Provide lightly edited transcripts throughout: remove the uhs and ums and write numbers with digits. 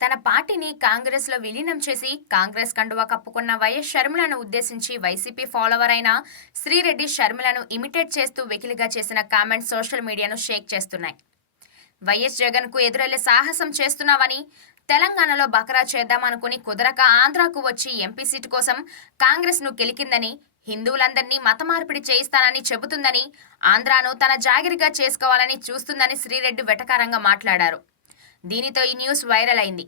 తన పార్టీని కాంగ్రెస్‌లో విలీనం చేసి కాంగ్రెస్ కండువా కప్పుకున్న వైఎస్ షర్మిలను ఉద్దేశించి వైసీపీ ఫాలోవర్ అయిన శ్రీరెడ్డి షర్మిలను ఇమిటేట్ చేస్తూ వెకిలిగా చేసిన కామెంట్స్ సోషల్ మీడియాను షేక్ చేస్తున్నాయి. వైఎస్ జగన్‌కు ఎదురెళ్లే సాహసం చేస్తున్నావని, తెలంగాణలో బకరా చేద్దామనుకుని కుదరక ఆంధ్రాకు వచ్చి ఎంపీ సీటు కోసం కాంగ్రెస్‌ను గెలికిందని, హిందువులందరినీ మతమార్పిడి చేయిస్తానని చెబుతుందని, ఆంధ్రాను తన జాగిరిగా చేసుకోవాలని చూస్తుందని శ్రీరెడ్డి వెటకారంగా మాట్లాడారు. దీనితో ఈ న్యూస్ వైరల్ అయింది.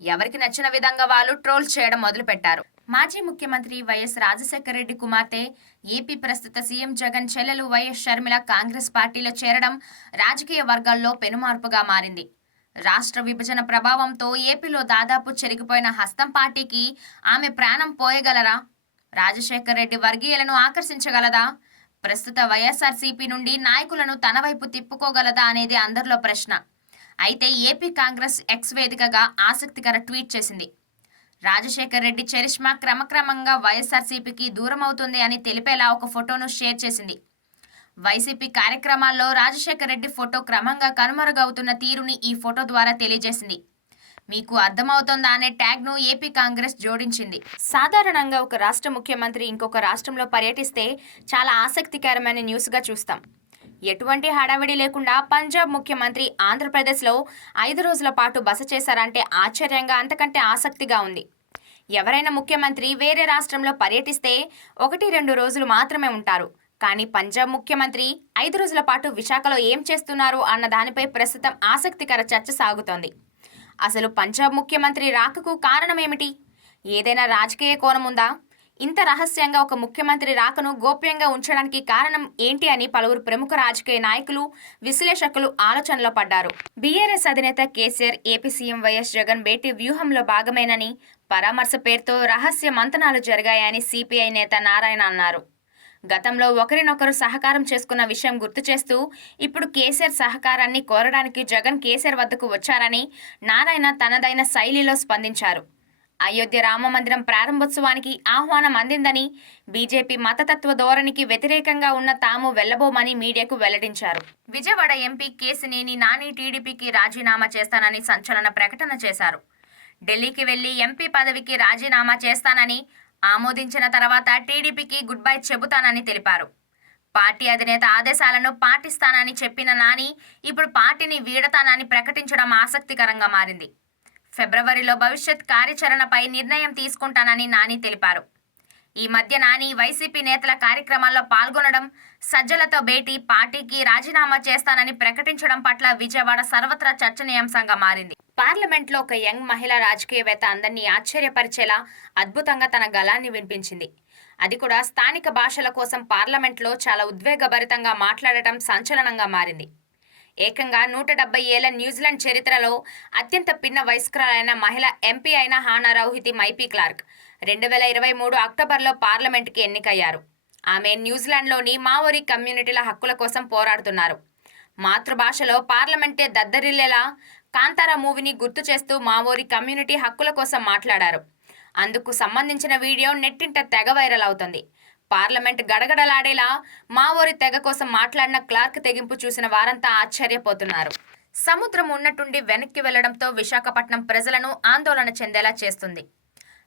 ఎవరికి నచ్చిన విధంగా వాళ్ళు ట్రోల్ చేయడం మొదలుపెట్టారు. మాజీ ముఖ్యమంత్రి వైఎస్ రాజశేఖర రెడ్డి కుమార్తె, ఏపీ ప్రస్తుత సీఎం జగన్ చెల్లెలు వైఎస్ షర్మిల కాంగ్రెస్ పార్టీలో చేరడం రాజకీయ వర్గాల్లో పెనుమార్పుగా మారింది. రాష్ట్ర విభజన ప్రభావంతో ఏపీలో దాదాపు చెరిగిపోయిన హస్తం పార్టీకి ఆమె ప్రాణం పోయగలరా? రాజశేఖర రెడ్డి వర్గీయులను ఆకర్షించగలదా? ప్రస్తుత వైఎస్ఆర్సీపీ నుండి నాయకులను తన వైపు తిప్పుకోగలదా అనేది అందరిలో ప్రశ్న. అయితే ఏపీ కాంగ్రెస్ ఎక్స్ వేదికగా ఆసక్తికర ట్వీట్ చేసింది. రాజశేఖర్ రెడ్డి చరిష్మా క్రమక్రమంగా వైఎస్ఆర్సీపీకి దూరమవుతుంది అని తెలిపేలా ఒక ఫోటోను షేర్ చేసింది. వైసీపీ కార్యక్రమాల్లో రాజశేఖర్ రెడ్డి ఫోటో క్రమంగా కనుమరుగవుతున్న తీరుని ఈ ఫోటో ద్వారా తెలియజేసింది. మీకు అర్థమవుతోందా అనే ట్యాగ్ను ఏపీ కాంగ్రెస్ జోడించింది. సాధారణంగా ఒక రాష్ట్ర ముఖ్యమంత్రి ఇంకొక రాష్ట్రంలో పర్యటిస్తే చాలా ఆసక్తికరమైన న్యూస్గా చూస్తాం. ఎటువంటి హడావిడి లేకుండా పంజాబ్ ముఖ్యమంత్రి ఆంధ్రప్రదేశ్లో 5 రోజుల పాటు బస చేశారంటే ఆశ్చర్యంగా అంతకంటే ఆసక్తిగా ఉంది. ఎవరైనా ముఖ్యమంత్రి వేరే రాష్ట్రంలో పర్యటిస్తే 1-2 రోజులు మాత్రమే ఉంటారు. కానీ పంజాబ్ ముఖ్యమంత్రి 5 రోజుల పాటు విశాఖలో ఏం చేస్తున్నారు అన్న దానిపై ప్రస్తుతం ఆసక్తికర చర్చ సాగుతోంది. అసలు పంజాబ్ ముఖ్యమంత్రి రాకకు కారణమేమిటి? ఏదైనా రాజకీయ కోణం ఉందా? ఇంత రహస్యంగా ఒక ముఖ్యమంత్రి రాకను గోప్యంగా ఉంచడానికి కారణం ఏంటి అని పలువురు ప్రముఖ రాజకీయ నాయకులు, విశ్లేషకులు ఆలోచనలో పడ్డారు. బీఆర్ఎస్ అధినేత KCR AP CM YS Jagan భేటీ వ్యూహంలో భాగమేనని, పరామర్శ పేరుతో రహస్య మంతనాలు జరిగాయని సిపిఐ నేత నారాయణ అన్నారు. గతంలో ఒకరినొకరు సహకారం చేసుకున్న విషయం గుర్తు చేస్తూ ఇప్పుడు కేసీఆర్ సహకారాన్ని కోరడానికి జగన్ కేసీఆర్ వద్దకు వచ్చారని నారాయణ తనదైన శైలిలో స్పందించారు. అయోధ్య రామమందిరం ప్రారంభోత్సవానికి ఆహ్వానం అందిందని, బీజేపీ మతతత్వ ధోరణికి వ్యతిరేకంగా ఉన్న తాము వెళ్లబోమని మీడియాకు వెల్లడించారు. విజయవాడ ఎంపీ కేశినేని నాని టీడీపీకి రాజీనామా చేస్తానని సంచలన ప్రకటన చేశారు. ఢిల్లీకి వెళ్లి ఎంపీ పదవికి రాజీనామా చేస్తానని, ఆమోదించిన తర్వాత టీడీపీకి గుడ్ బై చెబుతానని తెలిపారు. పార్టీ అధినేత ఆదేశాలను పాటిస్తానని చెప్పిన నాని ఇప్పుడు పార్టీని వీడతానని ప్రకటించడం ఆసక్తికరంగా మారింది. ఫిబ్రవరిలో భవిష్యత్ కార్యాచరణపై నిర్ణయం తీసుకుంటానని నాని తెలిపారు. ఈ మధ్య నాని వైసీపీ నేతల కార్యక్రమాల్లో పాల్గొనడం, సజ్జలతో భేటీ, పార్టీకి రాజీనామా చేస్తానని ప్రకటించడం పట్ల విజయవాడ సర్వత్రా చర్చనీయాంశంగా మారింది. పార్లమెంట్లో ఒక యంగ్ మహిళా రాజకీయవేత్త అందరినీ ఆశ్చర్యపరిచేలా అద్భుతంగా తన గళాన్ని వినిపించింది. అది కూడా స్థానిక భాషల కోసం పార్లమెంట్లో చాలా ఉద్వేగభరితంగా మాట్లాడటం సంచలనంగా మారింది. ఏకంగా 170 ఏళ్ల న్యూజిలాండ్ చరిత్రలో అత్యంత పిన్న వయస్కురాలైన మహిళ ఎంపీ అయిన హానా రౌహితి మైపీ క్లార్క్ 2023 అక్టోబర్లో పార్లమెంటుకి ఎన్నికయ్యారు. ఆమె న్యూజిలాండ్లోని మావోరీ కమ్యూనిటీల హక్కుల కోసం పోరాడుతున్నారు. మాతృభాషలో పార్లమెంటే దద్దరిల్లేలా కాంతారా మూవీని గుర్తు చేస్తూ మావోరీ కమ్యూనిటీ హక్కుల కోసం మాట్లాడారు. అందుకు సంబంధించిన వీడియో నెట్టింట తెగ వైరల్ అవుతుంది. పార్లమెంట్ గడగడలాడేలా మావోరి తెగ కోసం మాట్లాడిన క్లార్క్ తెగింపు చూసిన వారంతా ఆశ్చర్యపోతున్నారు. సముద్రం ఉన్నట్టుండి వెనక్కి వెళ్లడంతో విశాఖపట్నం ప్రజలను ఆందోళన చెందేలా చేస్తుంది.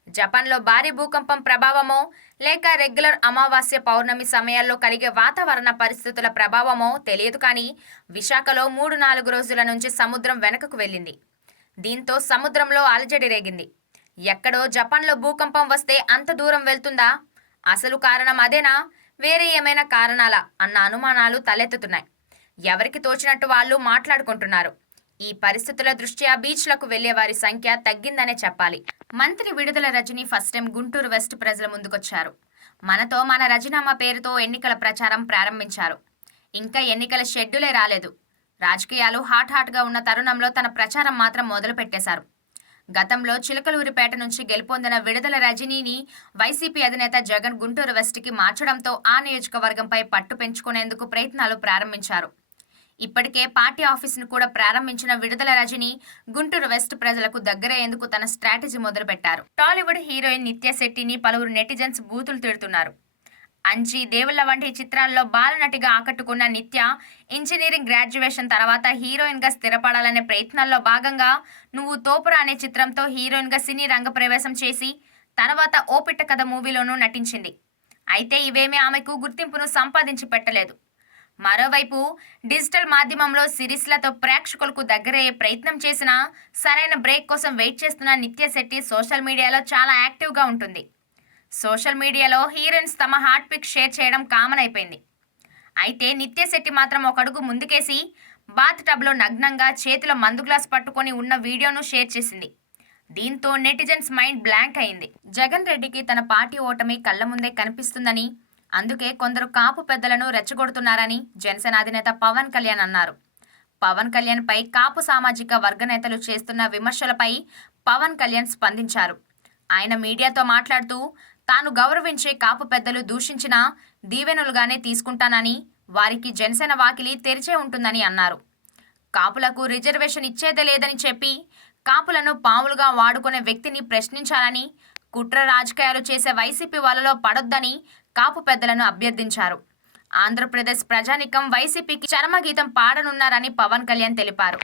జపాన్లో భారీ భూకంపం ప్రభావమో లేక రెగ్యులర్ అమావాస్య పౌర్ణమి సమయాల్లో కలిగే వాతావరణ పరిస్థితుల ప్రభావమో తెలియదు కానీ విశాఖలో 3-4 రోజుల నుంచి సముద్రం వెనకకు వెళ్ళింది. దీంతో సముద్రంలో అలజడి రేగింది. ఎక్కడో జపాన్లో భూకంపం వస్తే అంత దూరం వెళ్తుందా? అసలు కారణం అదేనా, వేరే ఏమైనా కారణాలా అన్న అనుమానాలు తలెత్తుతున్నాయి. ఎవరికి తోచినట్టు వాళ్ళు మాట్లాడుకుంటున్నారు. ఈ పరిస్థితుల దృష్ట్యా బీచ్లకు వెళ్లే వారి సంఖ్య తగ్గిందనే చెప్పాలి. మంత్రి Vidadala Rajini first time Guntur west ప్రజల ముందుకొచ్చారు. మనతో మన రాజీనామా పేరుతో ఎన్నికల ప్రచారం ప్రారంభించారు. ఇంకా ఎన్నికల షెడ్యూలే రాలేదు. రాజకీయాలు హాట్గా ఉన్న తరుణంలో తన ప్రచారం మాత్రం మొదలు పెట్టేశారు. గతంలో చిలకలూరిపేట నుంచి గెలుపొందిన విడుదల రజనీని వైసీపీ అధినేత జగన్ గుంటూరు వెస్ట్కి మార్చడంతో ఆ నియోజకవర్గంపై పట్టు పెంచుకునేందుకు ప్రయత్నాలు ప్రారంభించారు. ఇప్పటికే పార్టీ ఆఫీసును కూడా ప్రారంభించిన విడుదల రజని గుంటూరు వెస్ట్ ప్రజలకు దగ్గరయ్యేందుకు తన స్ట్రాటజీ మొదలుపెట్టారు. టాలీవుడ్ హీరోయిన్ నిత్య శెట్టిని పలువురు నెటిజన్స్ బూతులు తిడుతున్నారు. అంజి, దేవుళ్ళ వంటి చిత్రాల్లో బాలనటిగా ఆకట్టుకున్న నిత్య ఇంజనీరింగ్ గ్రాడ్యుయేషన్ తర్వాత హీరోయిన్గా స్థిరపడాలనే ప్రయత్నాల్లో భాగంగా నువ్వు తోపురా అనే చిత్రంతో హీరోయిన్గా సినీ రంగ ప్రవేశం చేసి తర్వాత ఓ పిట్ట కథ మూవీలోనూ నటించింది. అయితే ఇవేమీ ఆమెకు గుర్తింపును సంపాదించి పెట్టలేదు. మరోవైపు డిజిటల్ మాధ్యమంలో సిరీస్లతో ప్రేక్షకులకు దగ్గరయ్యే ప్రయత్నం చేసినా సరైన బ్రేక్ కోసం వెయిట్ చేస్తున్న నిత్య శెట్టి సోషల్ మీడియాలో చాలా యాక్టివ్గా ఉంటుంది. సోషల్ మీడియాలో హీరోయిన్స్ తమ హాట్ పిక్ షేర్ చేయడం కామన్ అయిపోయింది. అయితే నిత్య శెట్టి మాత్రం ఒక అడుగు ముందుకేసి బాత్ టబ్లో నగ్నంగా చేతిలో మందు గ్లాస్ పట్టుకొని ఉన్న వీడియోను షేర్ చేసింది. దీంతో నెటిజన్స్ మైండ్ బ్లాంక్ అయింది. జగన్ రెడ్డికి తన పార్టీ ఓటమి కళ్ల ముందే కనిపిస్తుందని, అందుకే కొందరు కాపు పెద్దలను రెచ్చగొడుతున్నారని జనసేన అధినేత పవన్ కళ్యాణ్ అన్నారు. పవన్ కళ్యాణ్ పై కాపు సామాజిక వర్గ నేతలు చేస్తున్న విమర్శలపై పవన్ కళ్యాణ్ స్పందించారు. ఆయన మీడియాతో మాట్లాడుతూ తాను గౌరవించే కాపు పెద్దలు దూషించినా దీవెనులుగానే తీసుకుంటానని, వారికి జనసేన వాకిలి తెరిచే ఉంటుందని అన్నారు. కాపులకు రిజర్వేషన్ ఇచ్చేదే లేదని చెప్పి కాపులను పావులుగా వాడుకునే వ్యక్తిని ప్రశ్నించాలని, కుట్ర రాజకీయాలు చేసే వైసీపీ వలలో పడొద్దని కాపు పెద్దలను అభ్యర్థించారు. ఆంధ్రప్రదేశ్ ప్రజానికం వైసీపీకి చరమగీతం పాడనున్నారని పవన్ కళ్యాణ్ తెలిపారు.